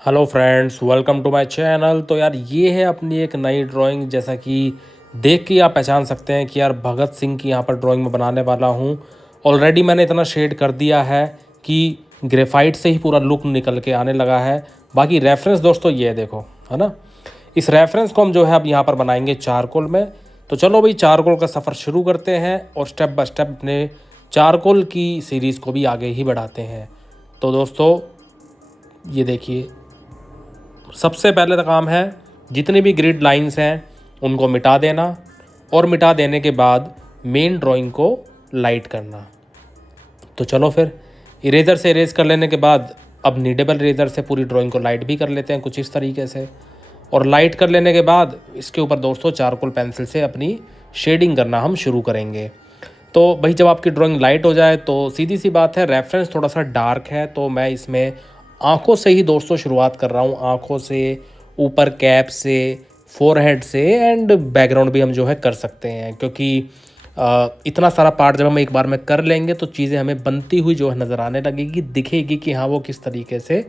Hello friends, welcome to my channel. तो यार ये है अपनी एक नई ड्राइंग। जैसा कि देख के आप पहचान सकते हैं कि यार भगत सिंह की यहाँ पर ड्राइंग में बनाने वाला हूँ। ऑलरेडी मैंने इतना शेड कर दिया है कि ग्रेफाइट से ही पूरा लुक निकल के आने लगा है। बाकी रेफरेंस दोस्तों ये देखो, है ना। इस रेफरेंस को हम जो है अब यहाँ पर बनाएंगे चारकोल में। तो चलो भाई चारकोल का सफ़र शुरू करते हैं और स्टेप बाय स्टेप अपने चारकोल की सीरीज़ को भी आगे ही बढ़ाते हैं। तो दोस्तों ये देखिए, सबसे पहले का काम है जितनी भी ग्रिड लाइंस हैं उनको मिटा देना, और मिटा देने के बाद मेन ड्राइंग को लाइट करना। तो चलो फिर इरेज़र से इरेज कर लेने के बाद अब नीडेबल इरेज़र से पूरी ड्राइंग को लाइट भी कर लेते हैं कुछ इस तरीके से। और लाइट कर लेने के बाद इसके ऊपर दोस्तों चारकोल पेंसिल से अपनी शेडिंग करना हम शुरू करेंगे। तो भाई जब आपकी ड्राइंग लाइट हो जाए तो सीधी सी बात है, रेफरेंस थोड़ा सा डार्क है तो मैं इसमें आँखों से ही दोस्तों शुरुआत कर रहा हूँ। आँखों से, ऊपर कैप से, फोरहेड से, एंड बैकग्राउंड भी हम जो है कर सकते हैं, क्योंकि इतना सारा पार्ट जब हम एक बार में कर लेंगे तो चीज़ें हमें बनती हुई जो है नज़र आने लगेगी, दिखेगी कि हाँ वो किस तरीके से,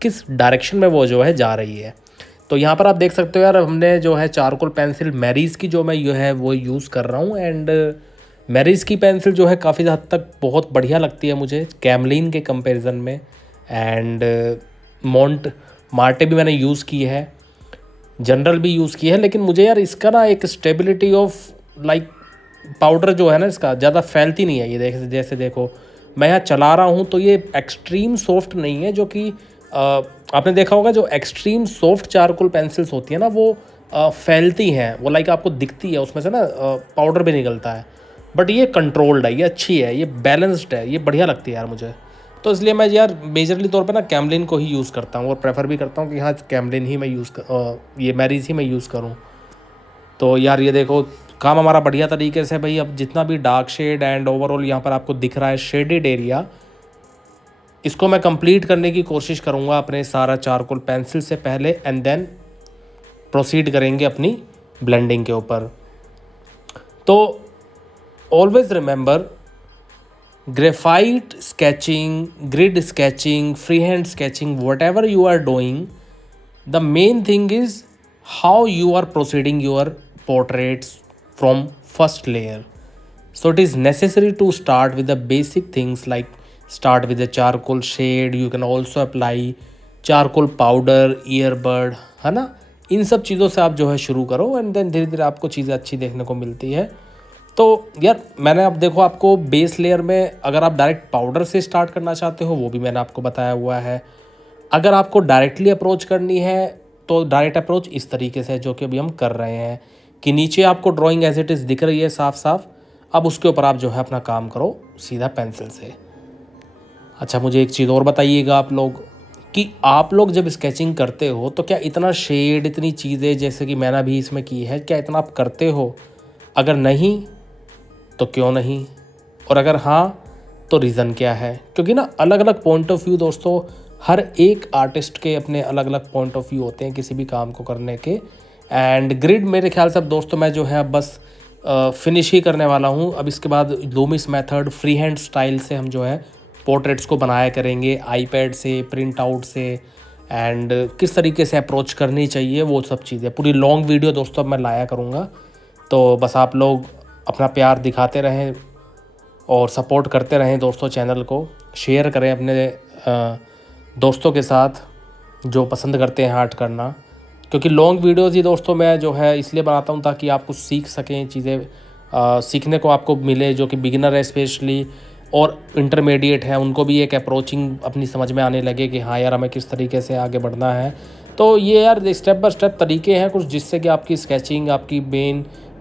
किस डायरेक्शन में वो जो है जा रही है। तो यहाँ पर आप देख सकते हो यार, हमने जो है चारकोल पेंसिल मैरीज की जो मैं जो है वो यूज़ कर रहा हूँ। एंड मैरीज की पेंसिल जो है काफ़ी हद तक बहुत बढ़िया लगती है मुझे कैमलिन के कंपैरिजन में। एंड मॉन्ट मार्टे भी मैंने यूज़ की है, जनरल भी यूज़ की है, लेकिन मुझे यार इसका ना एक स्टेबिलिटी ऑफ लाइक पाउडर जो है ना इसका ज़्यादा फैलती नहीं है। ये जैसे देखो मैं यहाँ चला रहा हूँ तो ये एक्सट्रीम सॉफ्ट नहीं है, जो कि आपने देखा होगा जो एक्सट्रीम सॉफ्ट चारकोल पेंसिल्स होती है ना वो फैलती हैं, वो लाइक आपको दिखती है उसमें से ना पाउडर भी निकलता है। बट ये कंट्रोल्ड है, ये अच्छी है, ये बैलेंस्ड है, ये बढ़िया लगती है यार मुझे। तो इसलिए मैं यार मेजरली तौर पे ना कैमलिन को ही यूज़ करता हूँ और प्रेफर भी करता हूँ कि हाँ कैमलिन ही मैं ये मैरीज ही मैं यूज़ करूँ। तो यार ये देखो काम हमारा बढ़िया तरीके से, भाई अब जितना भी डार्क शेड एंड ओवरऑल यहाँ पर आपको दिख रहा है शेडेड एरिया, इसको मैं कंप्लीट करने की कोशिश करूँगा अपने सारा चारकोल पेंसिल से पहले, एंड देन प्रोसीड करेंगे अपनी ब्लेंडिंग के ऊपर। तो always remember, graphite sketching, grid sketching, freehand sketching, whatever you are doing, the main thing is how you are proceeding your portraits from first layer. So it is necessary to start with the basic things, like start with the charcoal shade. You can also apply charcoal powder, earbud, है ना। इन सब चीज़ों से आप जो है शुरू करो, एंड देन धीरे धीरे आपको चीज़ें अच्छी देखने को मिलती है। तो यार मैंने अब देखो आपको बेस लेयर में अगर आप डायरेक्ट पाउडर से स्टार्ट करना चाहते हो वो भी मैंने आपको बताया हुआ है। अगर आपको डायरेक्टली अप्रोच करनी है तो डायरेक्ट अप्रोच इस तरीके से है जो कि अभी हम कर रहे हैं, कि नीचे आपको ड्राइंग एज इट इज़ दिख रही है साफ साफ। अब उसके ऊपर आप जो है अपना काम करो सीधा पेंसिल से। अच्छा मुझे एक चीज़ और बताइएगा आप लोग, कि आप लोग जब स्केचिंग करते हो तो क्या इतना शेड, इतनी चीज़ें जैसे कि मैंने अभी इसमें की है, क्या इतना आप करते हो? अगर नहीं तो क्यों नहीं, और अगर हाँ तो रीज़न क्या है? क्योंकि ना अलग अलग पॉइंट ऑफ व्यू दोस्तों, हर एक आर्टिस्ट के अपने अलग अलग पॉइंट ऑफ व्यू होते हैं किसी भी काम को करने के। एंड ग्रिड मेरे ख्याल से अब दोस्तों मैं जो है बस फिनिश ही करने वाला हूँ। अब इसके बाद Lumix method free hand style से हम जो है पोर्ट्रेट्स को बनाया करेंगे, आईपैड से, प्रिंट आउट से, एंड किस तरीके से अप्रोच करनी चाहिए वो सब चीज़ें पूरी लॉन्ग वीडियो दोस्तों अब मैं लाया करूँगा। तो बस आप लोग अपना प्यार दिखाते रहें और सपोर्ट करते रहें दोस्तों, चैनल को शेयर करें अपने दोस्तों के साथ जो पसंद करते हैं आर्ट करना। क्योंकि लॉन्ग वीडियोस ही दोस्तों मैं जो है इसलिए बनाता हूँ ताकि आप कुछ सीख सकें, चीज़ें सीखने को आपको मिले, जो कि बिगिनर है स्पेशली और इंटरमीडिएट है उनको भी एक अप्रोचिंग अपनी समझ में आने लगे कि हाँ यार हमें किस तरीके से आगे बढ़ना है। तो ये यार स्टेप बाय स्टेप तरीके हैं कुछ, जिससे कि आपकी स्केचिंग, आपकी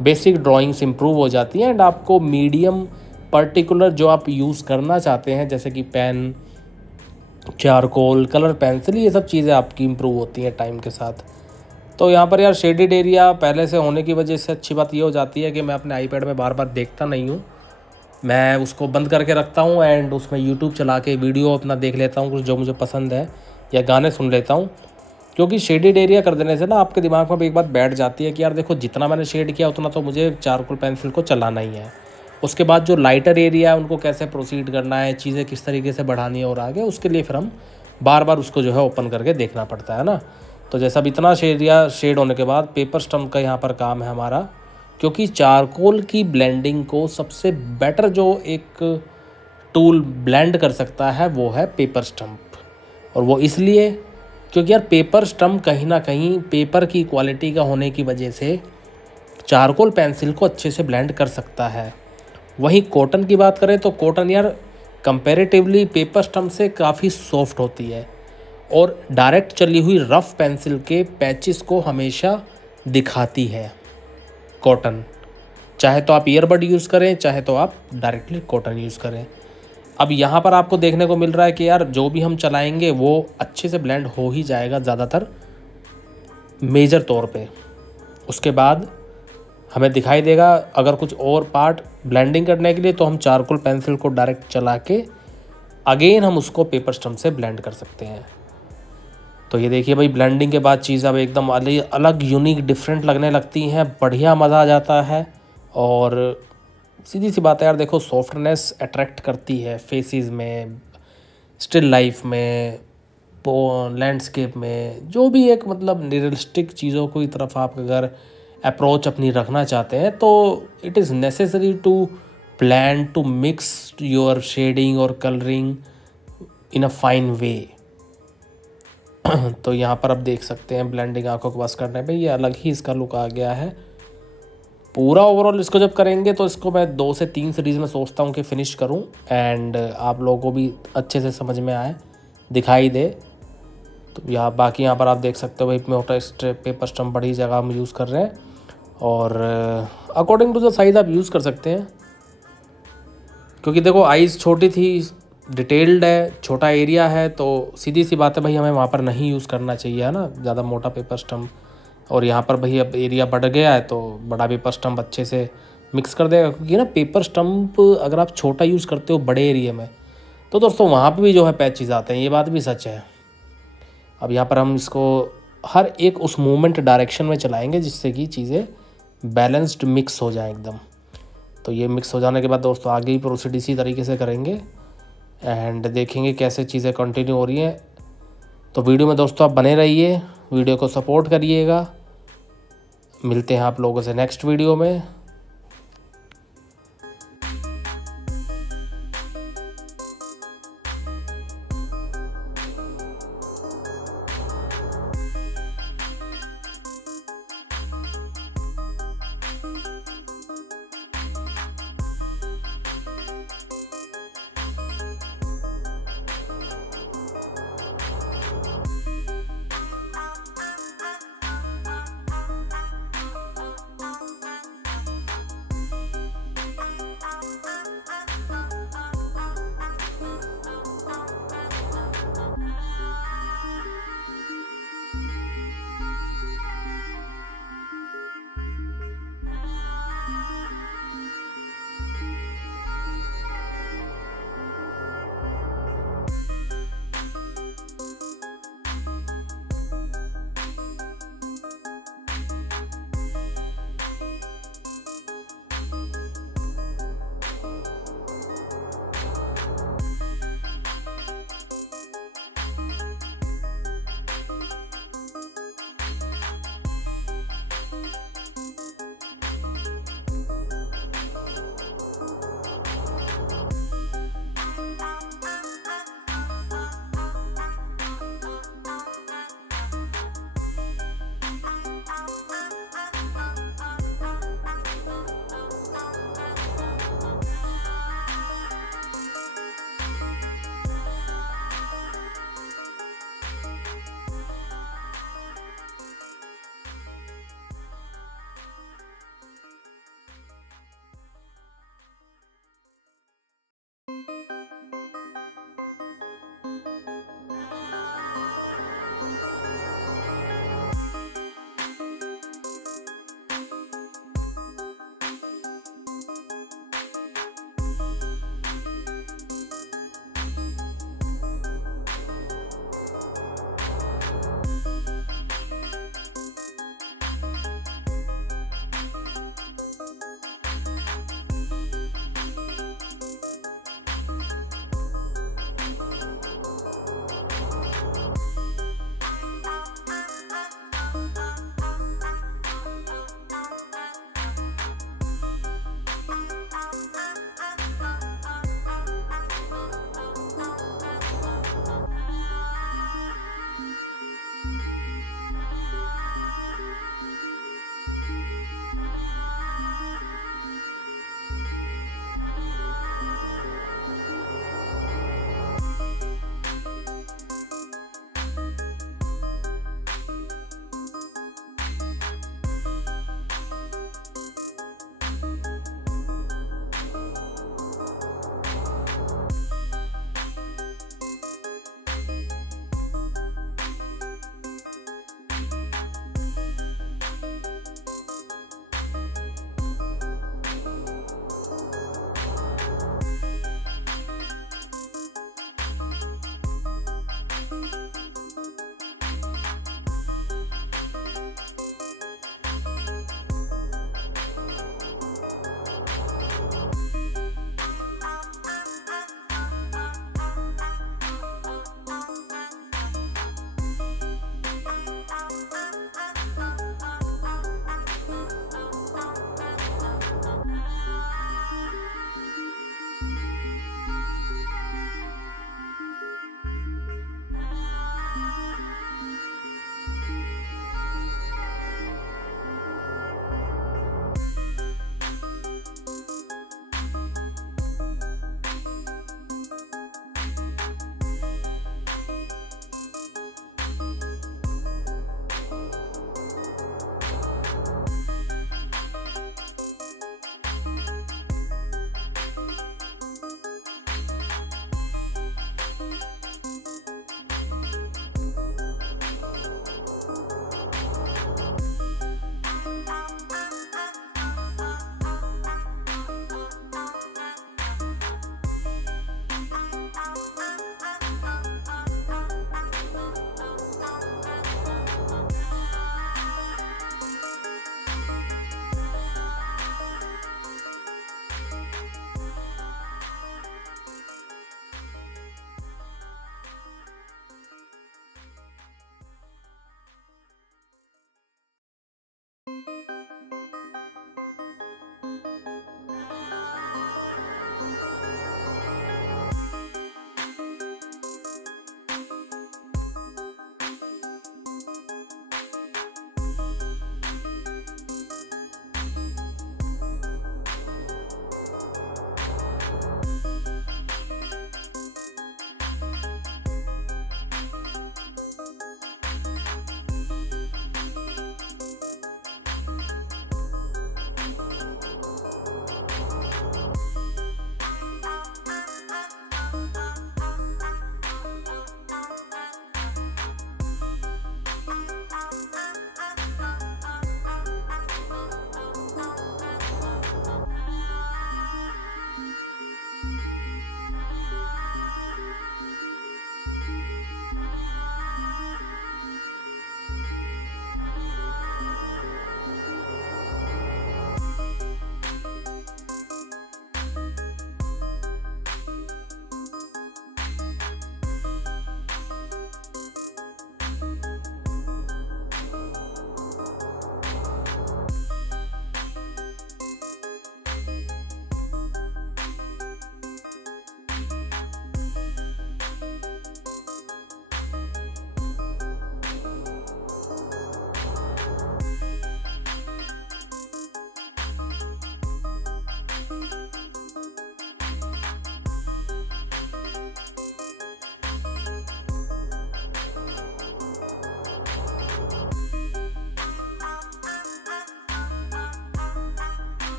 बेसिक ड्राइंग्स इंप्रूव हो जाती हैं, एंड आपको मीडियम पर्टिकुलर जो आप यूज़ करना चाहते हैं जैसे कि पेन, चारकोल, कलर पेंसिल, ये सब चीज़ें आपकी इंप्रूव होती हैं टाइम के साथ। तो यहाँ पर यार शेडेड एरिया पहले से होने की वजह से अच्छी बात ये हो जाती है कि मैं अपने आईपैड में बार बार देखता नहीं हूँ, मैं उसको बंद करके रखता हूँ एंड उसमें यूट्यूब चला के वीडियो अपना देख लेता हूँ कुछ जो मुझे पसंद है, या गाने सुन लेता हूँ। क्योंकि शेडेड एरिया कर देने से ना आपके दिमाग में भी एक बात बैठ जाती है कि यार देखो जितना मैंने शेड किया उतना तो मुझे चारकोल पेंसिल को चलाना ही है। उसके बाद जो लाइटर एरिया है उनको कैसे प्रोसीड करना है, चीज़ें किस तरीके से बढ़ानी है और आगे, उसके लिए फिर हम बार बार उसको जो है ओपन करके देखना पड़ता है ना। तो जैसा अब इतना एरिया शेड होने के बाद पेपर स्टम्प का यहाँ पर काम है हमारा, क्योंकि चारकोल की ब्लेंडिंग को सबसे बेटर जो एक टूल ब्लेंड कर सकता है वो है पेपर स्टम्प। और वो इसलिए क्योंकि यार पेपर स्टम्प कहीं ना कहीं पेपर की क्वालिटी का होने की वजह से चारकोल पेंसिल को अच्छे से ब्लेंड कर सकता है। वहीं कॉटन की बात करें तो कॉटन यार कंपैरेटिवली पेपर स्टम्प से काफ़ी सॉफ्ट होती है और डायरेक्ट चली हुई रफ़ पेंसिल के पैचेस को हमेशा दिखाती है कॉटन। चाहे तो आप ईयरबड यूज़ करें, चाहे तो आप डायरेक्टली कॉटन यूज़ करें। अब यहाँ पर आपको देखने को मिल रहा है कि यार जो भी हम चलाएंगे वो अच्छे से ब्लेंड हो ही जाएगा ज़्यादातर मेजर तौर पे। उसके बाद हमें दिखाई देगा अगर कुछ और पार्ट ब्लेंडिंग करने के लिए, तो हम चारकोल पेंसिल को डायरेक्ट चला के अगेन हम उसको पेपर स्टम्प से ब्लेंड कर सकते हैं। तो ये देखिए भाई, ब्लेंडिंग के बाद चीज़ अब एकदम अलग यूनिक डिफरेंट लगने लगती हैं, बढ़िया मज़ा आ जाता है। और सीधी सी बात है यार, देखो सॉफ्टनेस अट्रैक्ट करती है फेसेस में, स्टिल लाइफ में, लैंडस्केप में, जो भी एक मतलब रियलिस्टिक चीज़ों की तरफ आप अगर अप्रोच अपनी रखना चाहते हैं तो it is necessary to plan to mix your shading और colouring in a fine way. तो यहाँ पर आप देख सकते हैं ब्लेंडिंग आंखों के पास करने पे ये अलग ही इसका लुक आ गया है पूरा। ओवरऑल इसको जब करेंगे तो इसको मैं 2 से 3 सीरीज़ में सोचता हूँ कि फ़िनिश करूँ एंड आप लोगों को भी अच्छे से समझ में आए, दिखाई दे। तो यहाँ बाकी यहाँ पर आप देख सकते हो भाई, मोटा पेपर स्टम्प बड़ी जगह हम यूज़ कर रहे हैं और अकॉर्डिंग टू द साइज़ आप यूज़ कर सकते हैं, क्योंकि देखो आइज़ छोटी थी, डिटेल्ड है, छोटा एरिया है, तो सीधी सी बात है भाई हमें वहाँ पर नहीं यूज़ करना चाहिए, है ना, ज़्यादा मोटा पेपर स्टम्प। और यहाँ पर भाई अब एरिया बढ़ गया है तो बड़ा पेपर स्टम्प अच्छे से मिक्स कर देगा, क्योंकि ना पेपर स्टम्प अगर आप छोटा यूज़ करते हो बड़े एरिया में तो दोस्तों वहाँ पे भी जो है पैचेस आते हैं, ये बात भी सच है। अब यहाँ पर हम इसको हर एक उस मूवमेंट डायरेक्शन में चलाएंगे जिससे कि चीज़ें बैलेंस्ड मिक्स हो जाएं एकदम। तो ये मिक्स हो जाने के बाद दोस्तों आगे ही प्रोसीड इसी तरीके से करेंगे एंड देखेंगे कैसे चीज़ें कंटिन्यू हो रही हैं। तो वीडियो में दोस्तों आप बने रहिए, वीडियो को सपोर्ट करिएगा। मिलते हैं आप लोगों से नेक्स्ट वीडियो में।